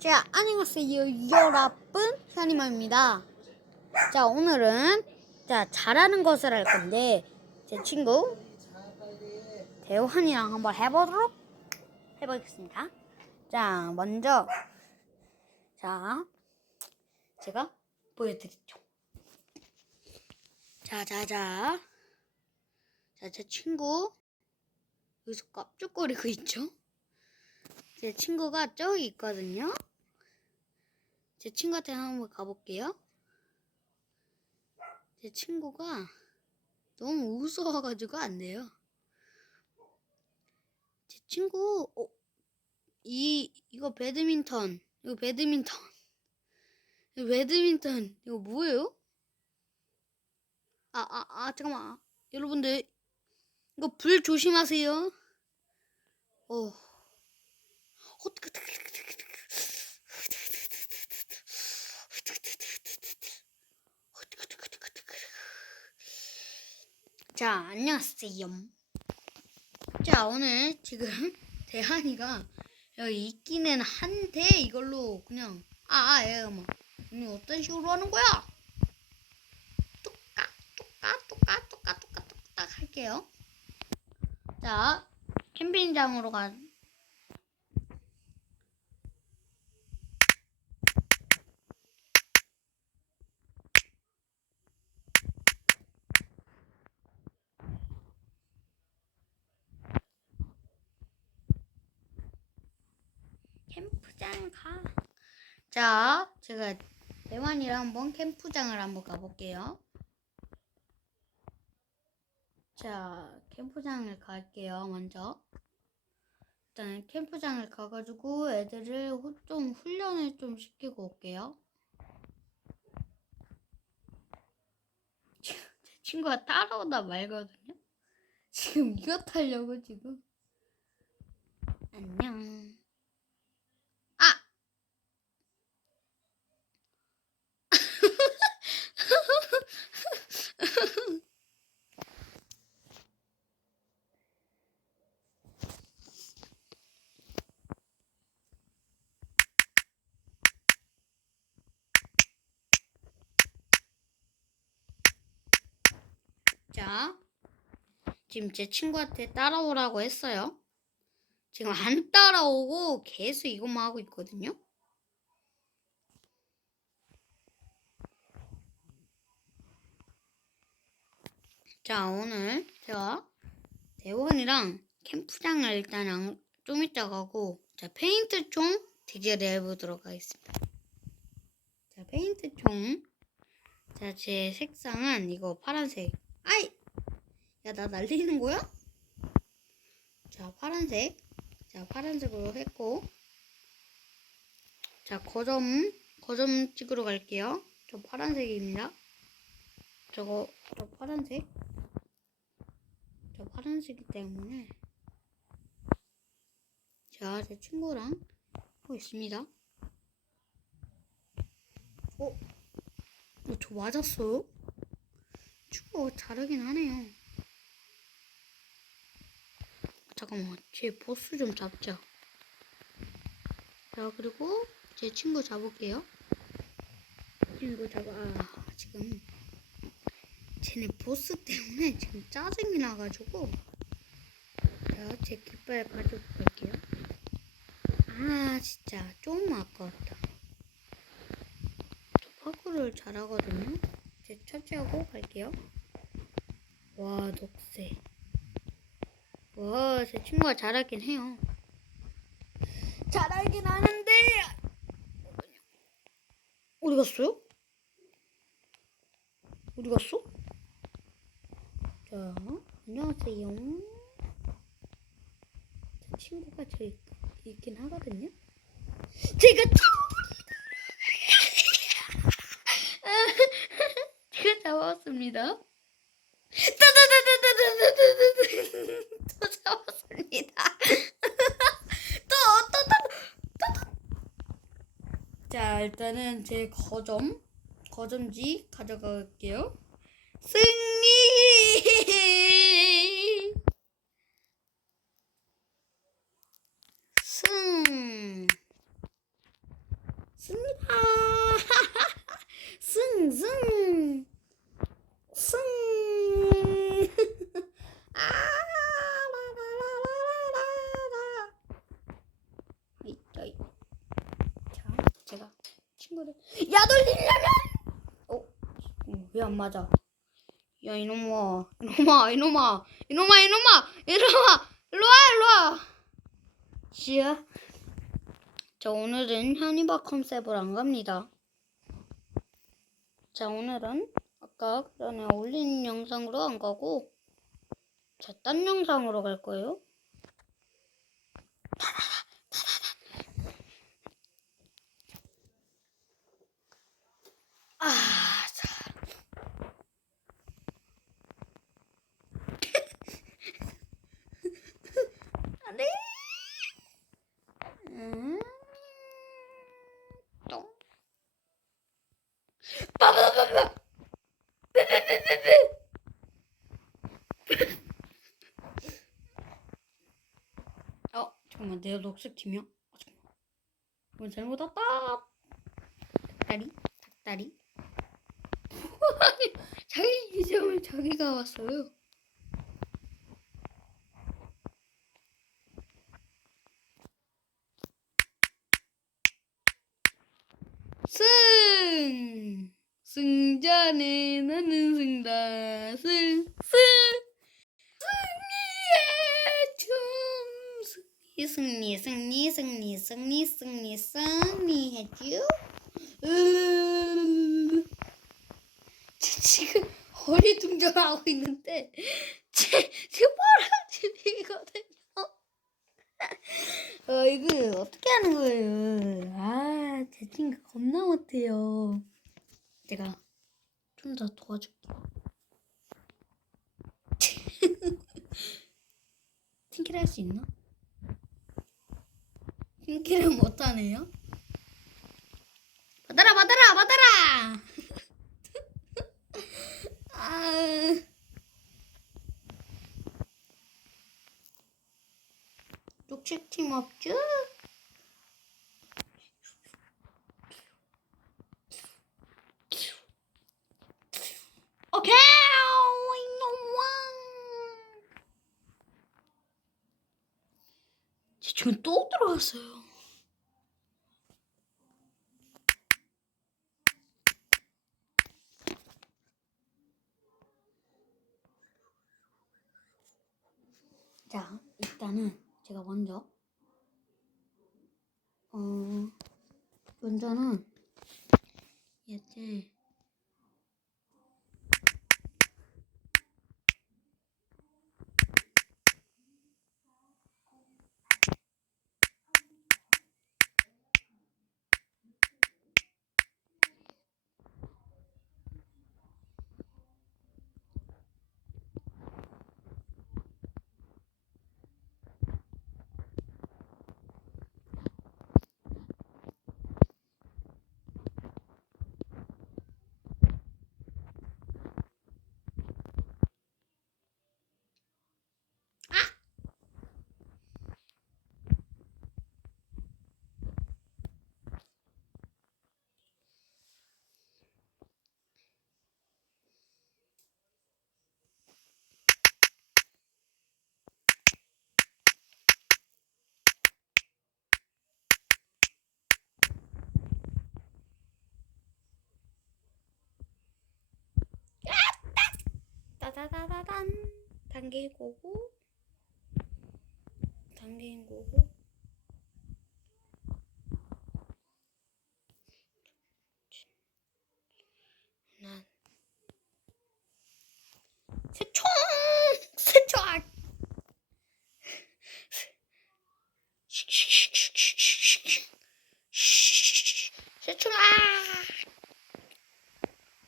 자, 안녕하세요, 여러분. 현이마입니다. 자, 오늘은 자 잘하는 것을 할 건데 제 친구 대환이랑 한번 해보도록 해보겠습니다. 자, 먼저 자 제가 보여드리죠. 자, 자, 자, 자, 제 친구 여기서 깝죽거리고 있죠. 제 친구가 저기 있거든요. 제 친구한테 한번 가볼게요. 제 친구가 너무 무서워가지고 안 돼요. 제 친구, 어, 이, 이거 배드민턴. 이거 배드민턴. 이거 배드민턴. 이거 뭐예요? 아, 아, 아, 잠깐만. 여러분들, 이거 불 조심하세요. 어. 어떻게, 자, 안녕하세요. 자, 오늘 지금 대한이가 여기 있기는 한데 이걸로 그냥 아, 아, 얘가 뭐 이거 어떤 식으로 하는 거야? 똑까, 똑까, 똑까, 똑까, 똑까, 똑까 할게요. 자, 캠핑장으로 가. 캠프장 가. 자, 제가 대만이랑 한번 캠프장을 한번 가볼게요. 자, 캠프장을 갈게요, 먼저. 일단 캠프장을 가가지고 애들을 후- 좀 훈련을 좀 시키고 올게요. 제 친구가 따라오다 말거든요. 지금 이거 타려고 지금. 안녕. 자, 지금 제 친구한테 따라오라고 했어요. 지금 안 따라오고 계속 이것만 하고 있거든요. 자, 오늘 제가 대원이랑 캠프장을 일단 안- 좀 이따 가고, 자, 페인트 총 디젤을 해보도록 하겠습니다. 자, 페인트 총. 자, 제 색상은 이거 파란색. 아이! 야, 나 날리는 거야? 자, 파란색. 자, 파란색으로 했고. 자, 거점, 거점 찍으러 갈게요. 저 파란색입니다. 저거, 저 파란색. 저 파란색이기 때문에. 자, 제 친구랑 하고 있습니다. 어? 어, 저 맞았어요? 친구가 잘하긴 하네요. 잠깐만, 제 보스 좀 잡자. 자, 그리고 제 친구 잡을게요. 친구 잡아, 아, 지금. 쟤네 보스 때문에 지금 짜증이 나가지고. 자, 제 깃발 가지고 갈게요. 아, 진짜, 좀 아까웠다. 저 파쿠를 잘하거든요. 제 처치하고 갈게요. 와, 녹색. 와, 제 친구가 잘하긴 해요. 잘하긴 하는데 어디 갔어요? 어디 갔어? 자, 안녕하세요. 제 친구가 저 있, 있긴 하거든요. 제가 제가 잡았습니다. 또 잡았습니다. 또, 또, 또, 또, 또. 자, 일단은 제 거점, 거점지 가져갈게요. 승리! 친구들. 야, 돌리려면! 어, 어 왜 안 맞아? 야, 이놈아. 이놈아, 이놈아. 이놈아, 이놈아. 이놈아. 일로와, 일로와. 지야. 자, 오늘은 현이바 컨셉을 안 갑니다. 자, 오늘은 아까 전에 올린 영상으로 안 가고, 자, 딴 영상으로 갈 거예요. 따라. 아, 자. 안 돼. 음. 똥. 빠바바바. 어, 잠깐만, 내가 녹색 팀이야? 어, 잘못 왔다. 닭다리, 닭다리. 자기 기점을 자기가 왔어요. 승! 승자네 나는 승다 승! 승! 승리의 춤 승리 승리 승리 승리 승리 승리 승리했죠? 지금 허리둥절하고 있는데 제, 제 파란집이거든요 어, 이거 어떻게 하는 거예요? 아, 제 친구 겁나 못해요. 제가 좀 더 도와줄게요. 팅킬 할 수 있나? 팅킬은 못하네요. 받아라, 받아라, 받아라! 아. 녹색 팀 없죠? 지금 또 들어왔어요. 자, 일단은 제가 먼저 어 먼저는 얘들 따다다다단. 당기고고 당긴 거고 난 새총 새총 새총아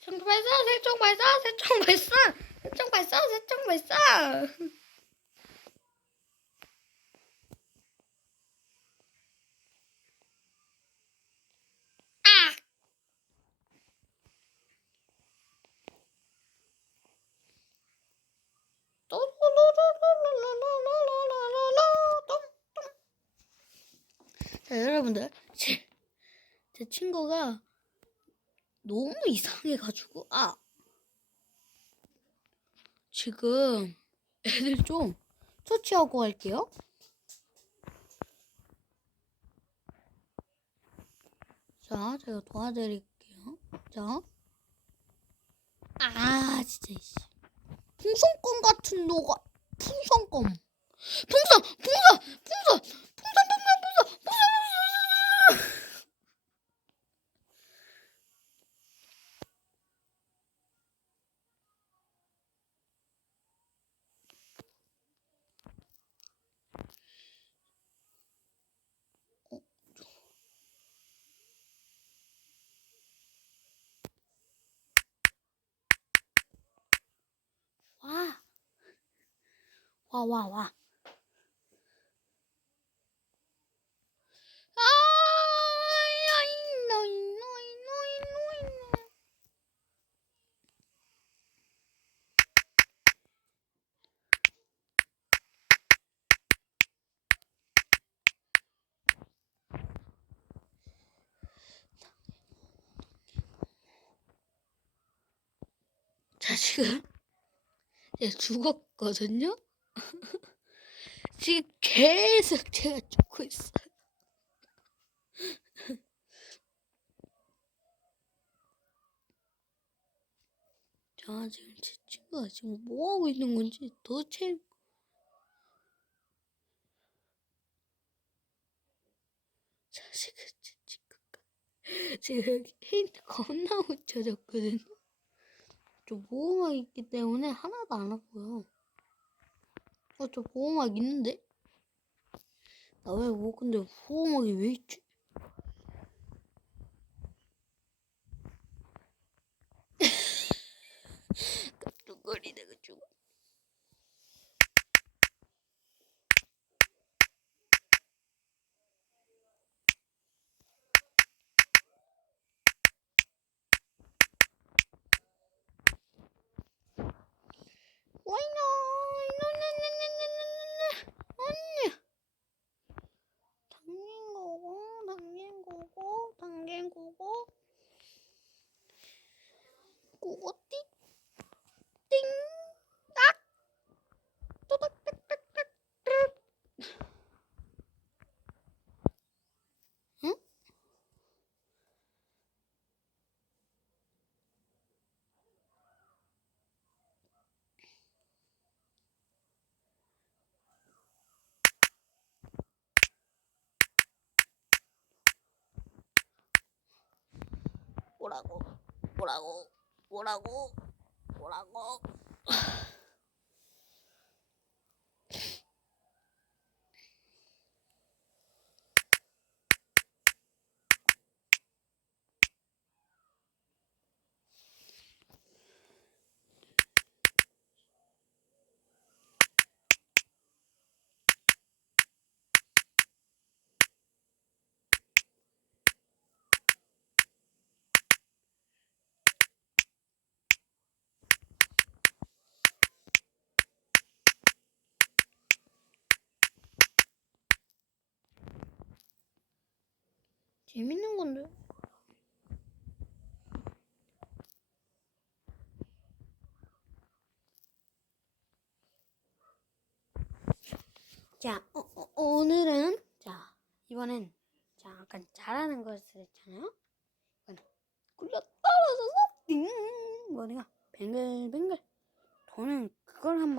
새총 발사 새총 발사 새총 발사 새총 발사 새총 발사 아! 자, 여러분들, 제, 제 친구가 너무 이상해가지고, 아, 지금 애들 좀 처치하고 갈게요. 자, 제가 도와드릴게요. 자, 아 진짜 이씨. 풍선껌 같은 너가 풍선껌. 풍선 풍선 풍선 풍선 풍선 와, 와, 와. 자, 지금 얘 죽었거든요? 지금 계속 제가 죽고 있어요. 자, 지금 제 친구가 지금 뭐 하고 있는 건지 도대체. 자, 지금 제 친구가 지금 힌트 겁나 묻혀졌거든요. 저 보호막 있기 때문에 하나도 안 아파요. 어, 저 보호막 있는데? 나 왜 뭐 근데 보호막이 왜 있지? 깜짝거리다가 죽어. 와이노, 노노노노노노노, 언니. 당긴 거고, 당긴 거고, 당긴 거고. 꼬꼬띠, 띵, 딱, 또닥딱딱딱, 응? 뭐라고? 뭐라고? 뭐라고? 뭐라고? 재밌는 건데. 자, 어, 어, 오늘은 자 이번엔 자 약간 잘하는 것을 했잖아요. 이건 굴려 떨어져서 띵 머리가 뱅글뱅글 도는 그걸 한번